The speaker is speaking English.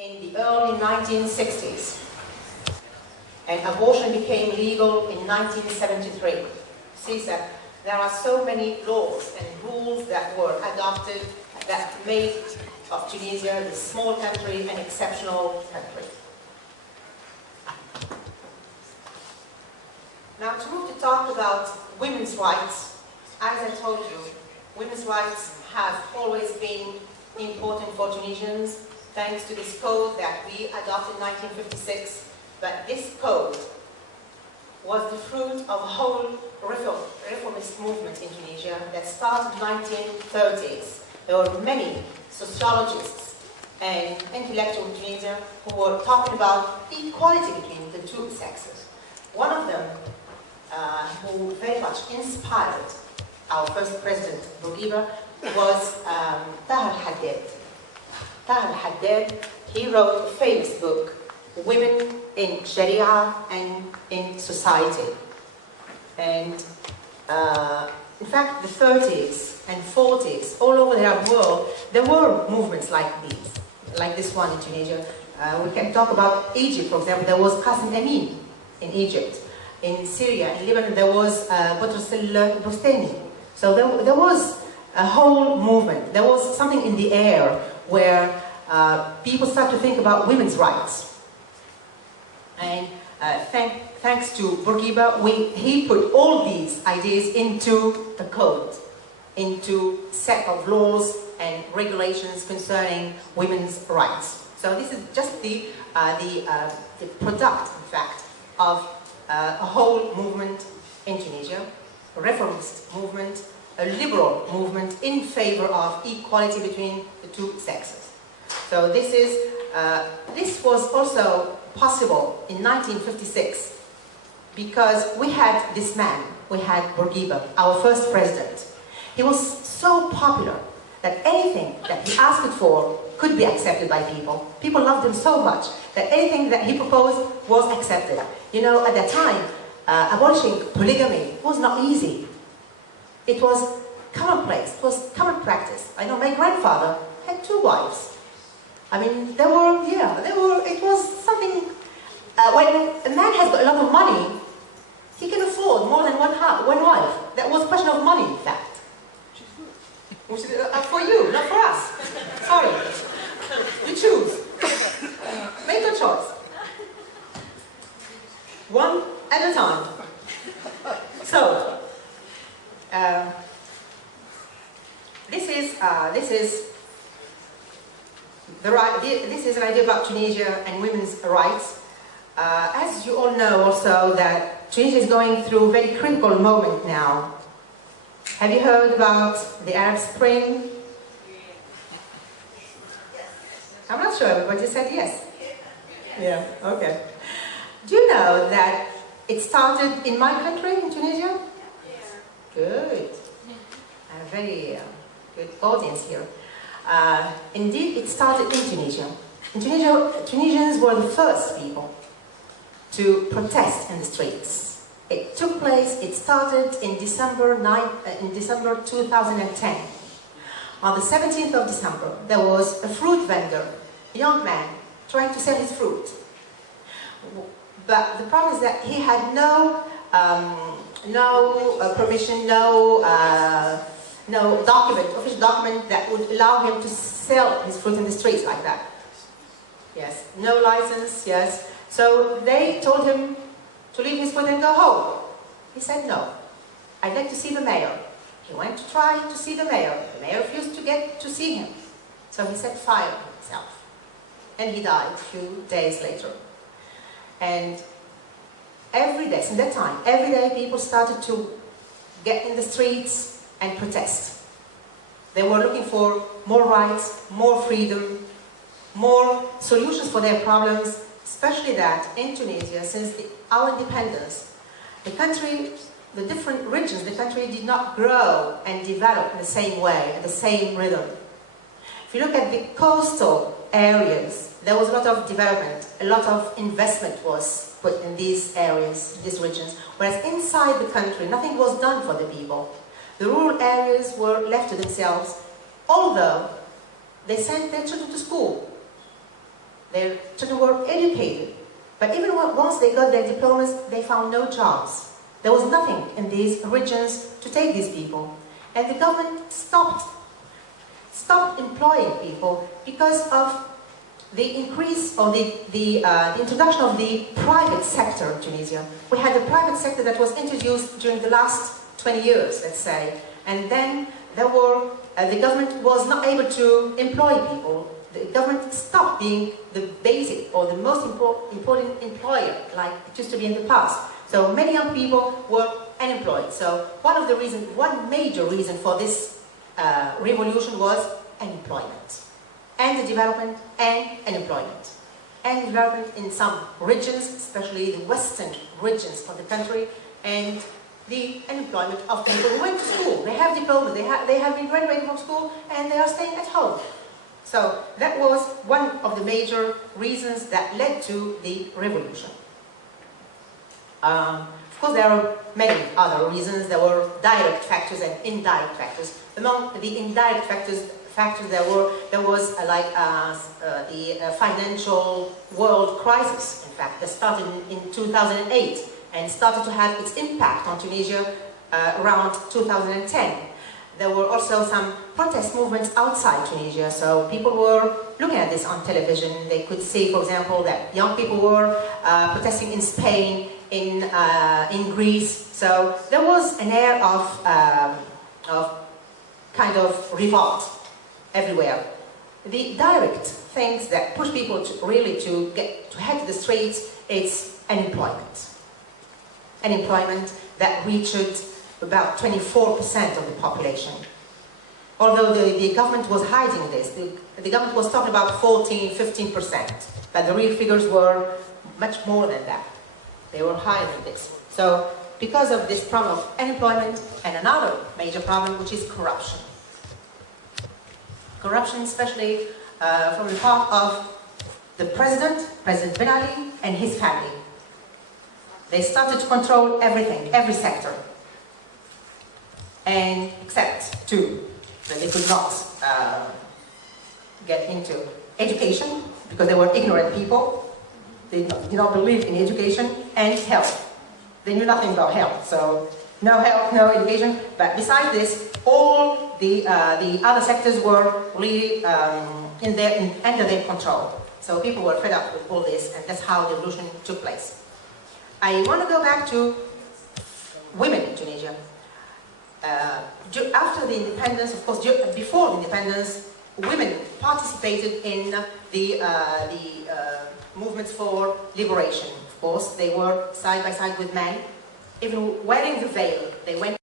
in the early 1960s, and abortion became legal in 1973. See that there are so many laws and rules that were adopted that made of Tunisia this small country an exceptional country. Now, to move to talk about women's rights, as I told you, women's rights have always been important for Tunisians, thanks to this code that we adopted in 1956. But this code was the fruit of a whole reformist movement in Tunisia that started in the 1930s. There were many sociologists and intellectuals in Tunisia who were talking about equality between the two sexes. One of them, who very much inspired our first president, Bourguiba, was Tahar Haddad. Tahar Haddad, he wrote a famous book, Women in Sharia and in Society. And in fact, the 30s and 40s, all over the Arab world, there were movements like these, like this one in Tunisia. We can talk about Egypt, for example. There was Qasim Amin in Egypt. In Syria, in Lebanon, there was Boutros el-Bostani. So there was a whole movement. There was something in the air where people start to think about women's rights. And thanks to Bourguiba, he put all these ideas into a code, into a set of laws and regulations concerning women's rights. So this is just the product, in fact, of a whole movement in Tunisia, a reformist movement, a liberal movement in favor of equality between the two sexes. So this was also possible in 1956 because we had this man, we had Bourguiba, our first president. He was so popular that anything that he asked for could be accepted by people. People loved him so much that anything that he proposed was accepted. You know, at that time, abolishing polygamy was not easy. It was commonplace, it was common practice. I know my grandfather had 2 wives. I mean, it was something, when a man has got a lot of money, he can afford more than one wife. That was a question of money, in fact. For you, not for us. Sorry. You choose. Make your choice. One at a time. So, this is an idea about Tunisia and women's rights. As you all know also that Tunisia is going through a very critical moment now. Have you heard about the Arab Spring? I'm not sure, everybody said yes. Yeah, okay. Do you know that it started in my country, in Tunisia? Good. A very good audience here. Indeed, it started in Tunisia. In Tunisia, Tunisians were the first people to protest in the streets. It took place, it started in December 2010. On the 17th of December, there was a fruit vendor, a young man, trying to sell his fruit. But the problem is that he had no permission, no official document that would allow him to sell his fruit in the streets like that. Yes, no license, yes. So they told him to leave his fruit and go home. He said no. I'd like to see the mayor. He went to try to see the mayor. The mayor refused to get to see him. So he set fire to himself. And he died a few days later. And every day, since that time, every day people started to get in the streets and protest. They were looking for more rights, more freedom, more solutions for their problems, especially that in Tunisia, since our independence, the country, the different regions, the country did not grow and develop in the same way, in the same rhythm. If you look at the coastal areas, there was a lot of development, a lot of investment was put in these areas, these regions, whereas inside the country, nothing was done for the people. The rural areas were left to themselves, although they sent their children to school. Their children were educated. But even once they got their diplomas, they found no jobs. There was nothing in these regions to take these people. And the government stopped employing people because of the increase or the introduction of the private sector in Tunisia. We had a private sector that was introduced during the last 20 years, let's say. And then there were, the government was not able to employ people. The government stopped being the basic or the most important employer, like it used to be in the past. So many young people were unemployed. So one major reason for this revolution was unemployment. And the development and unemployment. And development in some regions, especially the western regions of the country, and the unemployment of people who went to school. They have diplomas, they have been graduating from school, and they are staying at home. So that was one of the major reasons that led to the revolution. Of course, there are many other reasons. There were direct factors and indirect factors. Among the indirect factors there was the financial world crisis, in fact, that started in 2008 and started to have its impact on Tunisia around 2010. There were also some protest movements outside Tunisia, so people were looking at this on television. They could see, for example, that young people were protesting in Spain, in Greece. So there was an air of kind of revolt everywhere. The direct things that push people to really to head to the streets, it's unemployment. Unemployment that reached about 24% of the population. Although the government was hiding this, the government was talking about 14, 15%, but the real figures were much more than that. They were higher than this. So, because of this problem of unemployment, and another major problem, which is corruption. Corruption, especially from the part of the President Ben Ali, and his family. They started to control everything, every sector. And except two, that they could not get into education, because they were ignorant people. They did not believe in education, and health. They knew nothing about health, so no health, no education. But besides this, all the other sectors were really under their control. So people were fed up with all this, and that's how the revolution took place. I want to go back to women in Tunisia. After the independence, of course, before the independence, women participated in the movements for liberation. Of course, they were side by side with men. Even wearing the veil, they went